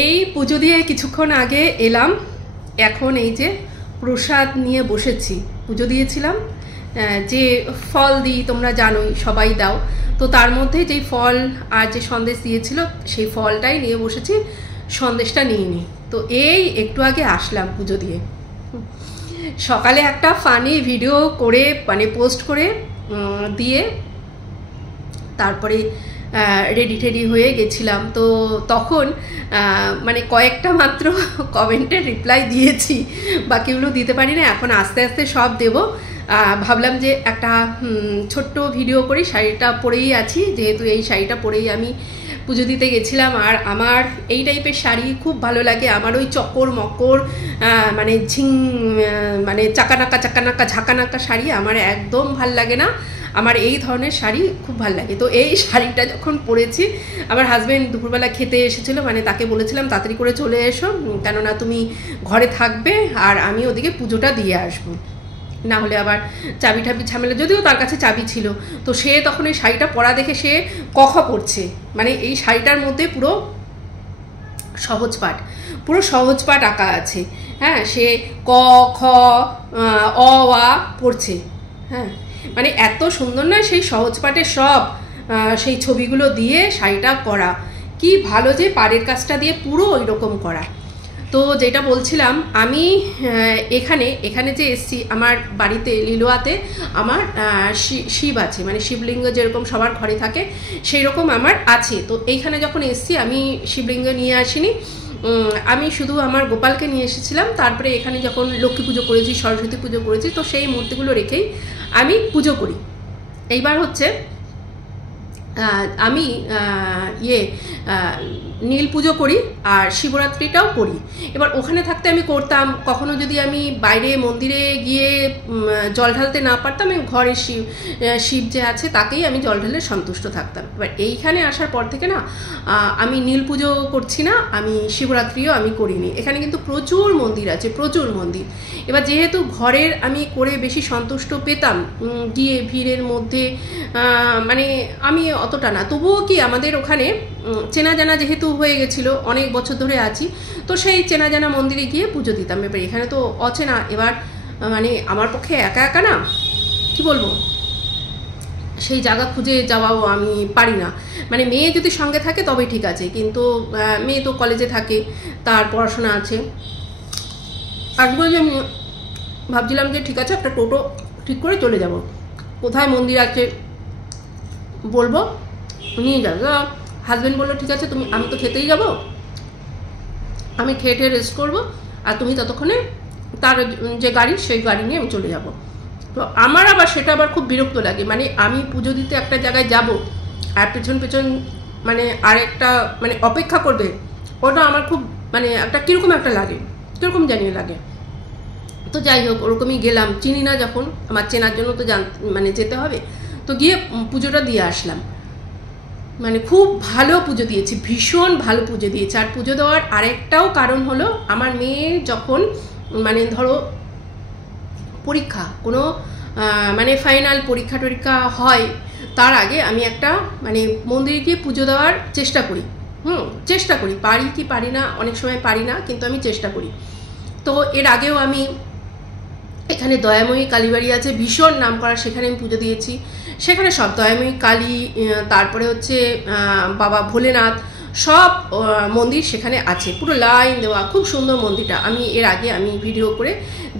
এই পুজো দিয়ে কিছুক্ষণ আগে এলাম, এখন এই যে প্রসাদ নিয়ে বসেছি। পুজো দিয়েছিলাম, যে ফল দিই তোমরা জানোই, সবাই দাও, তো তার মধ্যে যেই ফল আর যে সন্দেশ দিয়েছিল সেই ফলটাই নিয়ে বসেছি, সন্দেশটা নিয়ে নিই। তো এই একটু আগে আসলাম পুজো দিয়ে। সকালে একটা ফানি ভিডিও করে মানে পোস্ট করে দিয়ে তারপরে রেডি টেডি হয়ে গেছিলাম। তো তখন মানে কয়েকটা মাত্র কমেন্টের রিপ্লাই দিয়েছি, বাকিগুলো দিতে পারি না। এখন আস্তে আস্তে সব দেব। ভাবলাম যে একটা ছোট্ট ভিডিও করি। শাড়িটা পরেই আছি, যেহেতু এই শাড়িটা পরেই আমি পুজো দিতে গেছিলাম। আর আমার এই টাইপের শাড়ি খুব ভালো লাগে। আমার ওই চকর মকর মানে মানে চাকানাকা ঝাঁকানাকা শাড়ি আমার একদম ভাল লাগে না। আমার এই ধরনের শাড়ি খুব ভালো লাগে। তো এই শাড়িটা যখন পরেছি, আমার হাজব্যান্ড দুপুরবেলা খেতে এসেছিল, মানে তাকে বলেছিলাম তাড়াতাড়ি করে চলে এসো, কেননা তুমি ঘরে থাকবে আর আমি ওদিকে পুজোটা দিয়ে আসবো, না হলে আবার চাবি টাবি ঝামেলা। যদিও তার কাছে চাবি ছিল, তো সে তখন এই শাড়িটা পরা দেখে সে কখ পড়ছে। মানে এই শাড়িটার মধ্যে পুরো সহজ পাঠ আঁকা আছে। হ্যাঁ, সে ক খ অ আ পড়ছে। হ্যাঁ, মানে এত সুন্দর না সেই সহজ পাঠের সব সেই ছবিগুলো দিয়ে শাড়িটা করা। কি ভালো যে পাড়ের কাজটা দিয়ে পুরো ওই রকম করা। তো যেটা বলছিলাম, আমি এখানে যে এসছি, আমার বাড়িতে লিলুয়াতে আমার শিব আছে, মানে শিবলিঙ্গ যেরকম সবার ঘরে থাকে সেই রকম আমার আছে। তো এইখানে যখন এসছি আমি শিবলিঙ্গ নিয়ে আসিনি, আমি শুধু আমার গোপালকে নিয়ে এসেছিলাম। তারপরে এখানে যখন লক্ষ্মী পুজো করেছি, সরস্বতী পুজো করেছি, তো সেই মূর্তিগুলো রেখেই আমি পুজো করি। এইবার হচ্ছে আমি নীল পুজো করি আর শিবরাত্রিটাও করি। এবার ওখানে থাকতে আমি করতাম, কখনো যদি আমি বাইরে মন্দিরে গিয়ে জল ঢালতে না পারতাম, আমি ঘরে শিব যে আছে তাকেই আমি জল ঢালে সন্তুষ্ট থাকতাম। এবার এইখানে আসার পর থেকে না আমি নীল পুজো করছি না, আমি শিবরাত্রিও আমি করিনি। এখানে কিন্তু প্রচুর মন্দির আছে, প্রচুর মন্দির। এবার যেহেতু ঘরের আমি করে বেশি সন্তুষ্ট পেতাম, গিয়ে ভিড়ের মধ্যে মানে আমি অতটা না, তবুও কি আমাদের ওখানে চেনা জানা যেহেতু হয়ে গেছিলো, অনেক বছর ধরে আছি, তো সেই চেনা জানা মন্দিরে গিয়ে পুজো দিতাম। এবার এখানে তো অচেনা, এবার মানে আমার পক্ষে একা একা না, কি বলবো, সেই জায়গা খুঁজে যাওয়াও আমি পারি না। মানে মেয়ে যদি সঙ্গে থাকে তবে ঠিক আছে, কিন্তু মেয়ে তো কলেজে থাকে, তার পড়াশোনা আছে। একবার যে আমি ভাবছিলাম যে ঠিক আছে একটা টোটো ঠিক করে চলে যাব, কোথায় মন্দির আছে বলবো, নিয়ে যাবো। হাজব্যান্ড বললো ঠিক আছে আমি তো খেতেই যাব, আমি খেয়ে রেস্ট করবো, আর তুমি ততক্ষণে তার যে গাড়ি সেই গাড়ি নিয়ে আমি চলে যাব। তো আমার আবার সেটা আবার খুব বিরক্ত লাগে। মানে আমি পুজো দিতে একটা জায়গায় যাব আর পেছন মানে আরেকটা মানে অপেক্ষা করবে, ওটা আমার খুব মানে একটা কীরকম একটা লাগে, কীরকম জানিয়ে লাগে। তো যাই হোক, ওরকমই গেলাম, চিনি না যখন, আমার চেনার জন্য তো মানে যেতে হবে। তো গিয়ে পুজোটা দিয়ে আসলাম। মানে খুব ভালো পুজো দিয়েছি, ভীষণ ভালো পুজো দিয়েছি। আর পুজো দেওয়ার আরেকটাও কারণ হলো, আমার মেয়ের যখন মানে ধরো পরীক্ষা, কোনো মানে ফাইনাল পরীক্ষা হয়, তার আগে আমি একটা মানে মন্দিরে গিয়ে পুজো দেওয়ার চেষ্টা করি। চেষ্টা করি, পারি কি পারি না, অনেক সময় পারি না, কিন্তু আমি চেষ্টা করি। তো এর আগেও আমি এখানে দয়াময়ী কালীবাড়ি আছে, ভীষণ নাম করা, সেখানে আমি পুজো দিয়েছি। সেখানে সব দয়াময়ী কালী, তারপরে হচ্ছে বাবা ভোলেনাথ, সব মন্দির সেখানে আছে, পুরো লাইন দেওয়া, খুব সুন্দর মন্দিরটা। আমি এর আগে আমি ভিডিও করে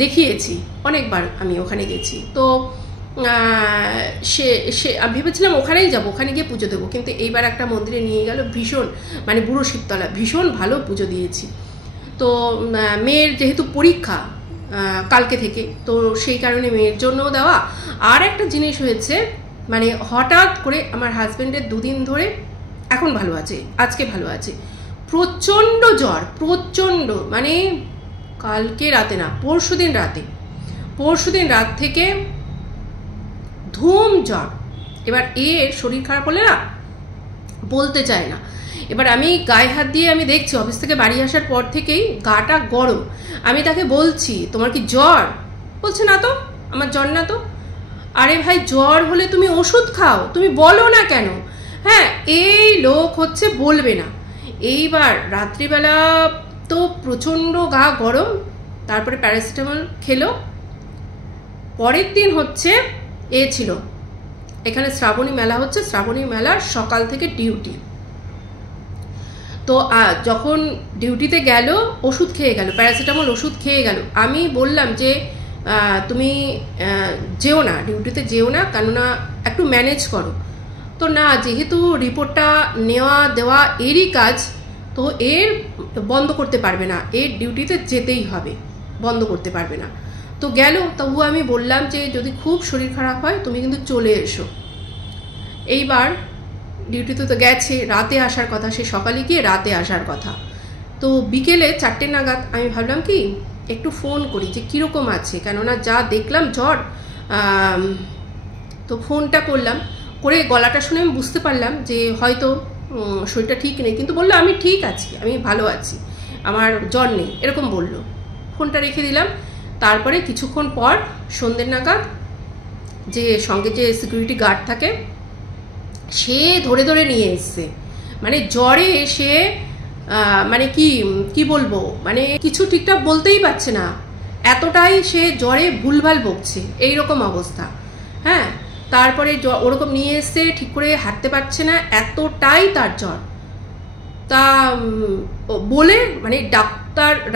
দেখিয়েছি, অনেকবার আমি ওখানে গেছি। তো আমি ভেবেছিলাম ওখানেই যাবো, ওখানে গিয়ে পুজো দেবো, কিন্তু এইবার একটা মন্দিরে নিয়ে গেল, ভীষণ মানে বুড়ো শিবতলা, ভীষণ ভালো পুজো দিয়েছি। তো মেয়ের যেহেতু পরীক্ষা কালকে থেকে, তো সেই কারণে মেয়ের জন্যও দেওয়া। আর একটা জিনিস হয়েছে, মানে হঠাৎ করে আমার হাজব্যান্ডের দুদিন ধরে, এখন ভালো আছে, আজকে ভালো আছে, প্রচণ্ড জ্বর, প্রচণ্ড, মানে কালকে রাতে না, পরশুদিন রাত থেকে ধুম জ্বর। এবার এর শরীর খারাপ হলে না বলতে চায় না। এবার আমি গায়ে হাত দিয়ে আমি দেখছি, অফিস থেকে বাড়ি আসার পর থেকেই গাটা গরম। আমি তাকে বলছি তোমার কি জ্বর? বলছে না তো, আমার জ্বর না তো। আরে ভাই, জ্বর হলে তুমি ওষুধ খাও, তুমি বলো না কেন? হ্যাঁ, এই লোক হচ্ছে বলবে না, এইবার রাত্রিবেলা তো প্রচণ্ড গা গরম, তারপরে প্যারাসিটামল খেলো। পরের দিন হচ্ছে ছিল এখানে শ্রাবণী মেলা হচ্ছে, শ্রাবণী মেলার সকাল থেকে ডিউটি। তো যখন ডিউটিতে গেল ওষুধ খেয়ে গেল, প্যারাসিটামল ওষুধ খেয়ে গেল। আমি বললাম যে তুমি যেও না, ডিউটিতে যেও না, কেননা একটু ম্যানেজ করো। তো না, যেহেতু রিপোর্টটা নেওয়া দেওয়া এরই কাজ, তো এর বন্ধ করতে পারবে না, এর ডিউটিতে যেতেই হবে, বন্ধ করতে পারবে না। তো গেল। তবু আমি বললাম যে যদি খুব শরীর খারাপ হয় তুমি কিন্তু চলে এসো। এইবার ডিউটিতে তো গেছে, রাতে আসার কথা, সে সকালে গিয়ে রাতে আসার কথা। তো বিকেলে 4টে নাগাদ আমি ভাবলাম কি একটু ফোন করি যে কীরকম আছে, কেননা যা দেখলাম জ্বর। তো ফোনটা করলাম, করে গলাটা শুনে আমি বুঝতে পারলাম যে হয়তো শরীরটা ঠিক নেই, কিন্তু বললো আমি ঠিক আছি, আমি ভালো আছি, আমার জ্বর নেই, এরকম বলল। ফোনটা রেখে দিলাম। তারপরে কিছুক্ষণ পর সন্ধ্যের নাগাদ যে সঙ্গে যে সিকিউরিটি গার্ড থাকে সে ধরে ধরে নিয়ে এসছে, মানে জ্বরে এসে মানে কি বলবো, মানে কিছু ঠিকঠাক বলতেই পারছে না, এতটাই সে জ্বরে ভুলভাল বকছে, এইরকম অবস্থা। হ্যাঁ, তারপরে ওরকম নিয়ে এসছে, ঠিক করে হাঁটতে পারছে না, এতটাই তার জ্বর। তা বলে মানে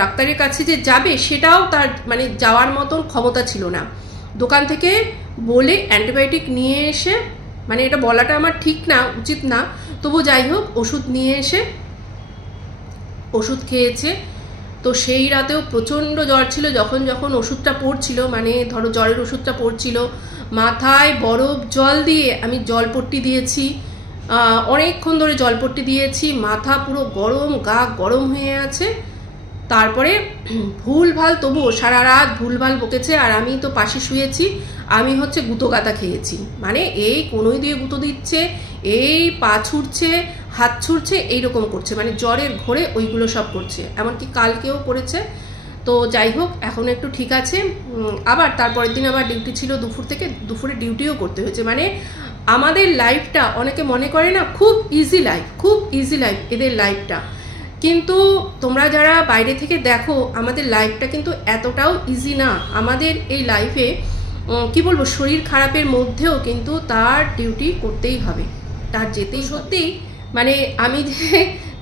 ডাক্তারের কাছে যে যাবে সেটাও তার মানে যাওয়ার মতন ক্ষমতা ছিল না। দোকান থেকে বলে অ্যান্টিবায়োটিক নিয়ে এসে, মানে এটা বলাটা আমার ঠিক না, উচিত না, তবু যাই হোক ওষুধ নিয়ে এসে ওষুধ খেয়েছে। তো সেই রাতেও প্রচণ্ড জ্বর ছিল। যখন যখন ওষুধটা পড়ছিল, মানে ধরো জ্বরের ওষুধটা পড়ছিল, মাথায় বরফ জল দিয়ে আমি জলপট্টি দিয়েছি, অনেকক্ষণ ধরে জলপট্টি দিয়েছি, মাথা পুরো গরম, গা গরম হয়ে আছে। তারপরে ভুলভাল, তবুও সারা রাত ভুলভাল বকেছে। আর আমি তো পাশে শুয়েছি, আমি হচ্ছে গুঁতো গাঁথা খেয়েছি, মানে এই কোনোই দিয়ে গুঁতো দিচ্ছে, এই পা ছুটছে, হাত ছুটছে, এইরকম করছে, মানে জ্বরের ঘোরে ওইগুলো সব করছে, এমনকি কালকেও করেছে। তো যাই হোক এখন একটু ঠিক আছে। আবার তারপরের দিন আবার ডিউটি ছিল দুপুর থেকে, দুপুরে ডিউটিও করতে হয়েছে। মানে আমাদের লাইফটা অনেকে মনে করে না খুব ইজি লাইফ, খুব ইজি লাইফ এদের লাইফটা, কিন্তু তোমরা যারা বাইরে থেকে দেখো আমাদের লাইফটা কিন্তু এতটাও ইজি না। আমাদের এই লাইফে কি বলবো, শরীর খারাপের মধ্যেও কিন্তু তার ডিউটি করতেই হবে, তার যেতেই। সত্যি মানে আমি যে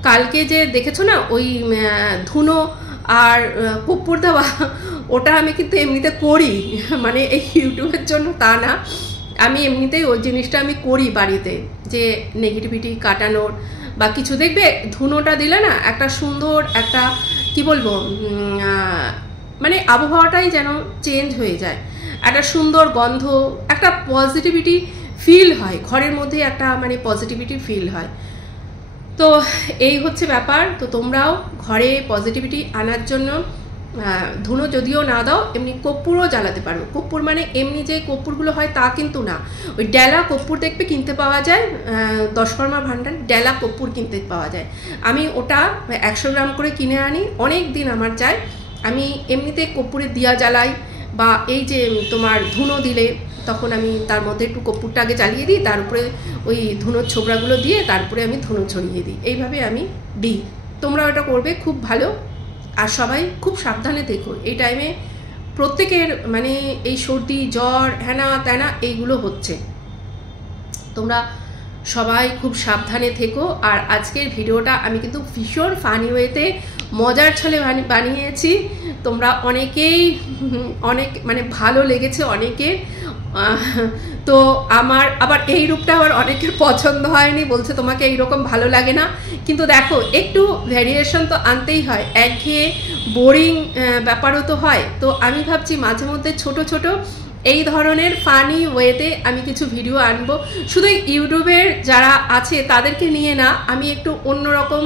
কালকে যে দেখেছো না ওই ধুনো আর কর্পূর দেওয়া, ওটা আমি কিন্তু এমনিতে করি, মানে এই ইউটিউবের জন্য তা না, আমি এমনিতেই ওই জিনিসটা আমি করি বাড়িতে, যে নেগেটিভিটি কাটানোর বা কিছু। দেখবে ধুনোটা দিলে না একটা সুন্দর একটা কি বলবো, মানে আবহাওয়াটাই যেন চেঞ্জ হয়ে যায়, একটা সুন্দর গন্ধ, একটা পজিটিভিটি ফিল হয় ঘরের মধ্যে, একটা মানে পজিটিভিটি ফিল হয়। তো এই হচ্ছে ব্যাপার। তো তোমরাও ঘরে পজিটিভিটি আনার জন্য ধুনো যদিও না দাও, এমনি কর্পূরও জ্বালাতে পারো। কর্পূর মানে এমনি যে কর্পূরগুলো হয় তা কিন্তু না, ওই ডেলা কর্পূর দেখবে কিনতে পাওয়া যায়, দশকর্মা ভাণ্ডার ডেলা কর্পূর কিনতে পাওয়া যায়। আমি ওটা 100 গ্রাম করে কিনে আনি, অনেক দিন আমার যায়। আমি এমনিতে কর্পূরের দিয়া জ্বালাই, বা এই যে তোমার ধুনো দিলে তখন আমি তার মধ্যে একটু কর্পূরটা আগে জ্বালিয়ে দিই, তার উপরে ওই ধুনোর ছোবড়াগুলো দিয়ে তারপরে আমি ধুনো ছড়িয়ে দিই, এইভাবে আমি দিই। তোমরা ওটা করবে, খুব ভালো। আর সবাই খুব সাবধানে থেকো এই টাইমে, প্রত্যেকের মানে এই সর্দি জ্বর হ্যানা ত্যানা এইগুলো হচ্ছে, তোমরা সবাই খুব সাবধানে থেকো। আর আজকের ভিডিওটা আমি কিন্তু ভীষণ ফানি ওয়েতে মজার ছলে বানিয়েছি, তোমরা অনেকেই অনেক মানে ভালো লেগেছে অনেকের। তো আমার আবার এই রূপটা আবার অনেকের পছন্দ হয়নি, বলছে তোমাকে এইরকম ভালো লাগে না। কিন্তু দেখো একটু ভ্যারিয়েশন তো আনতেই হয়, একঘেয়ে বোরিং ব্যাপারও তো হয়। তো আমি ভাবছি মাঝে মধ্যে ছোট ছোট এই ধরনের ফানি ওয়েতে আমি কিছু ভিডিও আনবো, শুধু ইউটিউবের যারা আছে তাদেরকে নিয়ে না, আমি একটু অন্যরকম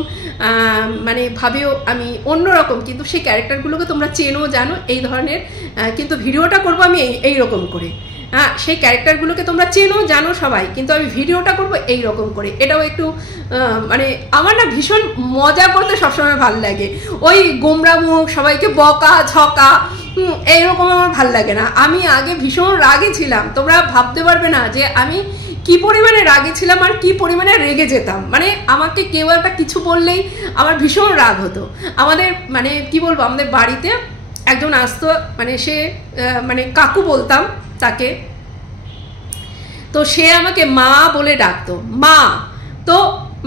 মানে ভাবেও আমি অন্যরকম, কিন্তু সেই ক্যারেক্টারগুলোকে তোমরা চেনো জানো এই ধরনের, কিন্তু ভিডিওটা করবো আমি এইরকম করে। হ্যাঁ, সেই ক্যারেক্টারগুলোকে তোমরা চেনো জানো সবাই, কিন্তু আমি ভিডিওটা করবো এই রকম করে। এটাও একটু মানে আমার না ভীষণ মজা করতে সবসময় ভালো লাগে, ওই গোমরা মুখ, সবাইকে বকা ঝকা, এইরকম আমার ভাল লাগে না। আমি আগে ভীষণ রাগে ছিলাম, তোমরা ভাবতে পারবে না যে আমি কি পরিমাণে রাগে ছিলাম আর কি পরিমাণে রেগে যেতাম। মানে আমাকে কেউ একটা কিছু বললেই আমার ভীষণ রাগ হতো। আমাদের মানে কি বলবো, আমাদের বাড়িতে একজন আসতো, মানে সে মানে কাকু বলতাম তাকে, তো সে আমাকে মা বলে ডাকতো, মা। তো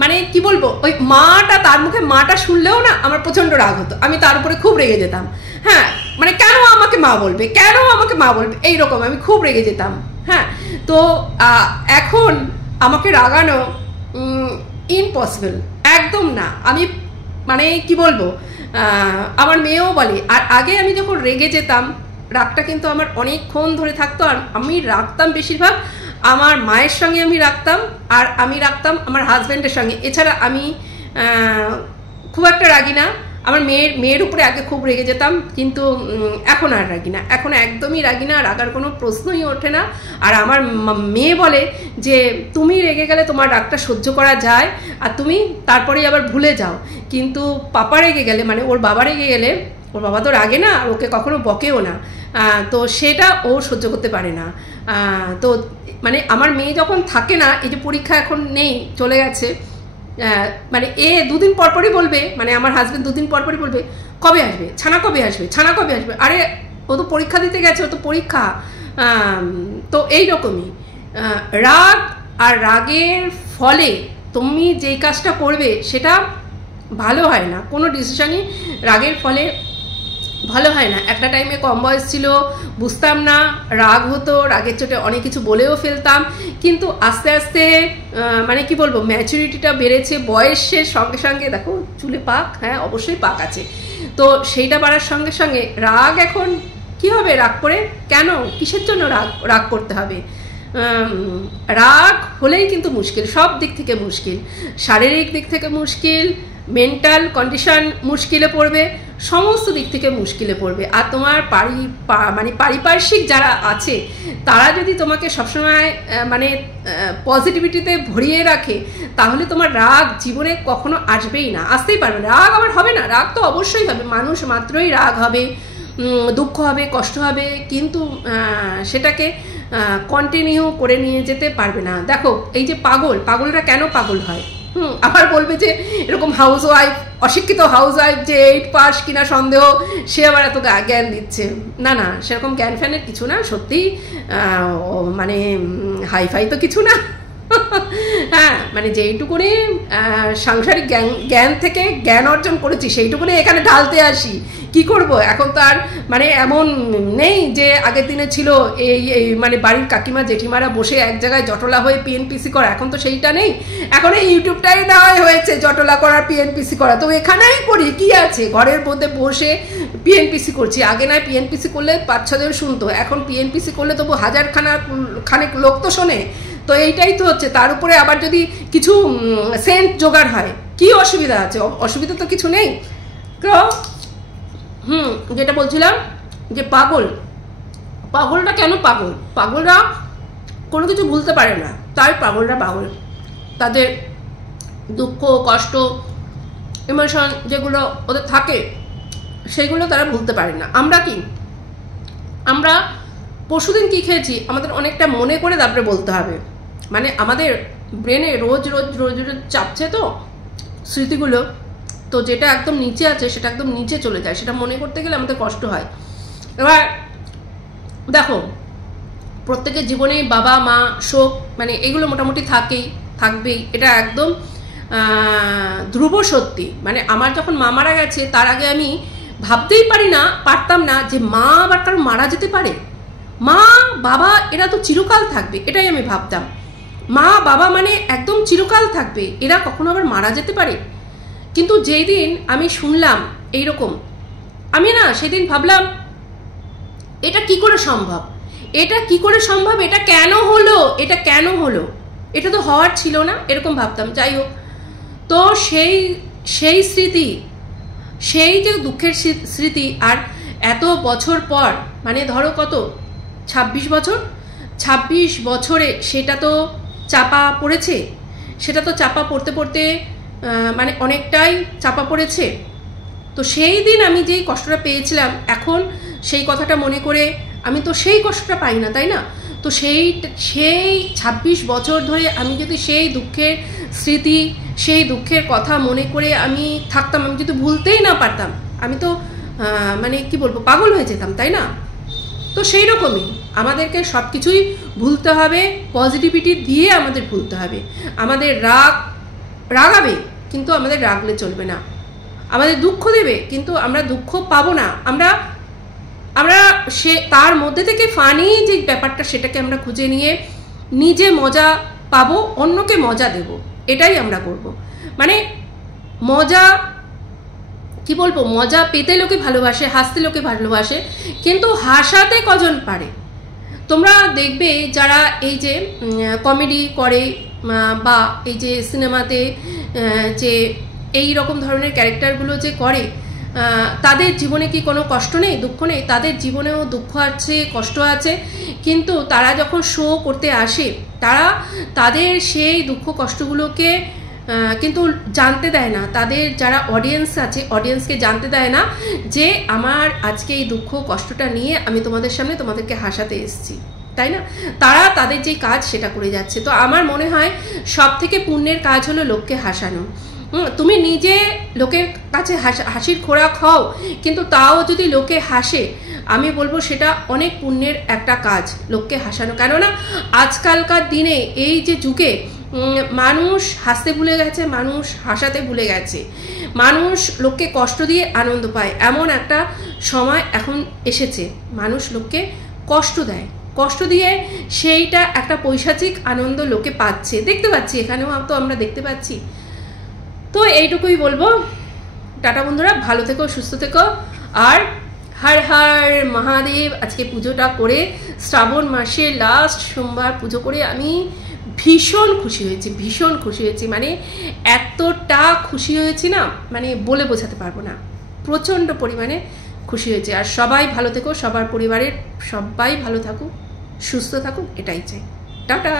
মানে কি বলবো, ওই মাটা, তার মুখে মাটা শুনলেও না আমার প্রচণ্ড রাগ হতো, আমি তার উপরে খুব রেগে যেতাম। হ্যাঁ, মানে কেন আমাকে মা বলবে, কেন আমাকে মা বলবে, এইরকম আমি খুব রেগে যেতাম। হ্যাঁ, তো এখন আমাকে রাগানো ইম্পসিবল, একদম না। আমি মানে কি বলবো, আমার মেয়েও বলে। আর আগে আমি যখন রেগে যেতাম, রাগটা কিন্তু আমার অনেকক্ষণ ধরে থাকতো। আর আমি রাখতাম বেশিরভাগ আমার মায়ের সঙ্গে আমি রাখতাম, আর আমি রাখতাম আমার হাজব্যান্ডের সঙ্গে। এছাড়া আমি খুব একটা রাগি না। আমার মেয়ের উপরে আগে খুব রেগে যেতাম, কিন্তু এখন আর রাগি না, এখন একদমই রাগি না, রাগার কোনো প্রশ্নই ওঠে না। আর আমার মেয়ে বলে যে তুমি রেগে গেলে তোমার রাগটা সহ্য করা যায়, আর তুমি তারপরেই আবার ভুলে যাও, কিন্তু পাপা রেগে গেলে, মানে ওর বাবা রেগে গেলে, ওর বাবা তো রাগে না, আর ওকে কখনো বকেও না, তো সেটা ও সহ্য করতে পারে না। তো মানে আমার মেয়ে যখন থাকে না, এই যে পরীক্ষা এখন নেই, চলে গেছে, মানে দুদিন পরপরই বলবে, মানে আমার হাজব্যান্ড দুদিন পরপরই বলবে কবে আসবে ছানা, কবে আসবে ছানা, কবে আসবে। আরে ও তো পরীক্ষা দিতে গেছে, ও তো পরীক্ষা। তো এইরকমই রাগ, আর রাগের ফলে তুমি যেই কাজটা করবে সেটা ভালো হয় না, কোনো ডিসিশনই রাগের ফলে ভালো হয় না। একটা টাইমে কম বয়স ছিল, বুঝতাম না, রাগ হতো, রাগের চোটে অনেক কিছু বলেও ফেলতাম, কিন্তু আস্তে আস্তে মানে কি বলবো, ম্যাচুরিটিটা বেড়েছে বয়সের সঙ্গে সঙ্গে। দেখো চুলে পাক, হ্যাঁ অবশ্যই পাক আছে, তো সেইটা বাড়ার সঙ্গে সঙ্গে রাগ এখন কি হবে, রাগ করে কেন, কিসের জন্য রাগ করতে হবে? রাগ হলেই কিন্তু মুশকিল, সব দিক থেকে মুশকিল, শারীরিক দিক থেকে মুশকিল, মেন্টাল কন্ডিশন মুশকিলে পড়বে, সমস্ত দিক থেকে মুশকিলে পড়বে। আর তোমার মানে পারিপার্শ্বিক যারা আছে তারা যদি তোমাকে সবসময় মানে পজিটিভিটিতে ভরিয়ে রাখে, তাহলে তোমার রাগ জীবনে কখনো আসবেই না, আসতেই পারবে না। রাগ আবার হবে না, রাগ তো অবশ্যই হবে, মানুষ মাত্রই রাগ হবে, দুঃখ হবে, কষ্ট হবে, কিন্তু সেটাকে কন্টিনিউ করে নিয়ে যেতে পারবে না। দেখো এই যে পাগলরা কেন পাগল হয়, আবার বলবে যে এরকম হাউস ওয়াইফ, অশিক্ষিত হাউস ওয়াইফ যে 8 পাস কিনা সন্দেহ, সে আবার এত জ্ঞান দিচ্ছে। না না, সেরকম জ্ঞান ফ্যানের কিছু না, সত্যি মানে হাইফাই তো কিছু না। হ্যাঁ, মানে যেইটুকুনি সাংসারিক জ্ঞান থেকে জ্ঞান অর্জন করেছি সেইটুকুনি এখানে ঢালতে আসি। কি করব, এখন তো আর মানে এমন নেই যে আগের দিনে ছিল এই মানে বাড়ির কাকিমা জেঠিমারা বসে এক জায়গায় জটলা হয়ে পিএনপিসি করা, এখন তো সেইটা নেই। এখন এই ইউটিউবটাই না হয়েছে জটলা করার, পিএনপিসি করা, তো এখানেই করি, কি আছে, ঘরের মধ্যে বসে পিএনপিসি করছি। আগে নয় পিএনপিসি করলে 5-6 জন শুনতো, এখন পিএনপিসি করলে তবু খানেক লোক তো শোনে। তো এইটাই তো হচ্ছে, তার উপরে আবার যদি কিছু সেন্ট জোগাড় হয়, কি অসুবিধা আছে? অসুবিধা তো কিছু নেই। তো যেটা বলছিলাম যে পাগলটা কেন পাগল, পাগলরা কোনো কিছু ভুলতে পারে না, তাই পাগলরা পাগল। তাদের দুঃখ কষ্ট ইমোশন যেগুলো ওদের থাকে সেগুলো তারা ভুলতে পারে না। আমরা পরশুদিন কি খেয়েছি আমাদের অনেকটা মনে করে তারপরে বলতে হবে, মানে আমাদের ব্রেনে রোজ চাপছে তো স্মৃতিগুলো, তো যেটা একদম নিচে আছে সেটা একদম নিচে চলে যায়, সেটা মনে করতে গেলে আমাদের কষ্ট হয়। এবার দেখো প্রত্যেকের জীবনে বাবা মা শোক মানে এগুলো মোটামুটি থাকবেই, এটা একদম ধ্রুব সত্যি। মানে আমার যখন মা মারা গেছে তার আগে আমি ভাবতেই পারতাম না যে মা আবার কারো মারা যেতে পারে। মা বাবা এরা তো চিরকাল থাকবে, এটাই আমি ভাবতাম। মা বাবা মানে একদম চিরকাল থাকবে, এরা কখনো আবার মারা যেতে পারে? কিন্তু যেই দিন আমি শুনলাম এইরকম, আমি না সেদিন ভাবলাম এটা কি করে সম্ভব, এটা কেন হলো, এটা তো হওয়ার ছিল না, এরকম ভাবতাম। যাই হোক, তো সেই স্মৃতি, সেই যে দুঃখের স্মৃতি, আর এত বছর পর, মানে ধরো কত 26 বছরে সেটা তো চাপা পড়তে মানে অনেকটাই চাপা পড়েছে। তো সেই দিন আমি যেই কষ্টটা পেয়েছিলাম, এখন সেই কথাটা মনে করে আমি তো সেই কষ্টটা পাই না, তাই না? তো সেই 26 বছর ধরে আমি যদি সেই দুঃখের স্মৃতি, সেই দুঃখের কথা মনে করে আমি থাকতাম, আমি যদি ভুলতেই না পারতাম, আমি তো মানে কি বলবো, পাগল হয়ে যেতাম, তাই না? তো সেই রকমই আমাদেরকে সব কিছুই ভুলতে হবে, পজিটিভিটি দিয়ে আমাদের ভুলতে হবে। আমাদের রাগাবে, কিন্তু আমাদের রাগলে চলবে না। আমাদের দুঃখ দেবে, কিন্তু আমরা দুঃখ পাবো না। আমরা সে তার মধ্যে থেকে ফানি যে ব্যাপারটা, সেটাকে আমরা খুঁজে নিয়ে নিজে মজা পাবো, অন্যকে মজা দেব, এটাই আমরা করব। মানে মজা, কি বলবো, মজা পেতে লোকে ভালোবাসে, হাসতে লোকে ভালোবাসে, কিন্তু হাসাতে কজন পারে? তোমরা দেখবে যারা এই যে কমেডি করে বা এই যে সিনেমাতে যে এই রকম ধরনের ক্যারেক্টারগুলো যে করে, তাদের জীবনে কি কোনো কষ্ট নেই, দুঃখ নেই? তাদের জীবনেও দুঃখ আছে, কষ্ট আছে, কিন্তু তারা যখন শো করতে আসে, তাদের সেই দুঃখ কষ্টগুলোকে কিন্তু জানতে দেয় না। তাদের যারা অডিয়েন্স আছে, অডিয়েন্সকে জানতে দেয় না যে আমার আজকে এই দুঃখ কষ্টটা নিয়ে আমি তোমাদের সামনে তোমাদেরকে হাসাতে এসেছি, তাই না? তারা তাদের যে কাজ সেটা করে যাচ্ছে। তো আমার মনে হয় সব থেকে পুণ্যের কাজ হলো লোককে হাসানো। তুমি নিজে লোকের কাছে হাসির খোরাক হও, কিন্তু তাও যদি লোকে হাসে, আমি বলবো সেটা অনেক পুণ্যের একটা কাজ, লোককে হাসানো। কেননা আজকালকার দিনে এই যে যুগে মানুষ হাসতে ভুলে গেছে, মানুষ হাসাতে ভুলে গেছে, মানুষ লোককে কষ্ট দিয়ে আনন্দ পায়, এমন একটা সময় এখন এসেছে। মানুষ লোককে কষ্ট দেয়, কষ্ট দিয়ে সেইটা একটা পৈশাচিক আনন্দ লোকে পাচ্ছে, দেখতে পাচ্ছি, এখানেও তো আমরা দেখতে পাচ্ছি। তো এইটুকুই বলবো। টাটা বন্ধুরা, ভালো থেকো, সুস্থ থেকো, আর হর হর মহাদেব। আজকে পুজোটা করে, শ্রাবণ মাসের লাস্ট সোমবার পুজো করে আমি ভীষণ খুশি হয়েছি, ভীষণ খুশি হয়েছি। মানে এতটা খুশি হয়েছি না, মানে বলে বোঝাতে পারবো না, প্রচণ্ড পরিমাণে খুশি হয়েছে। আর সবাই ভালো থেকো, সবার পরিবারের সবাই ভালো থাকুক, সুস্থ থাকুক, এটাই চাই। টাটা।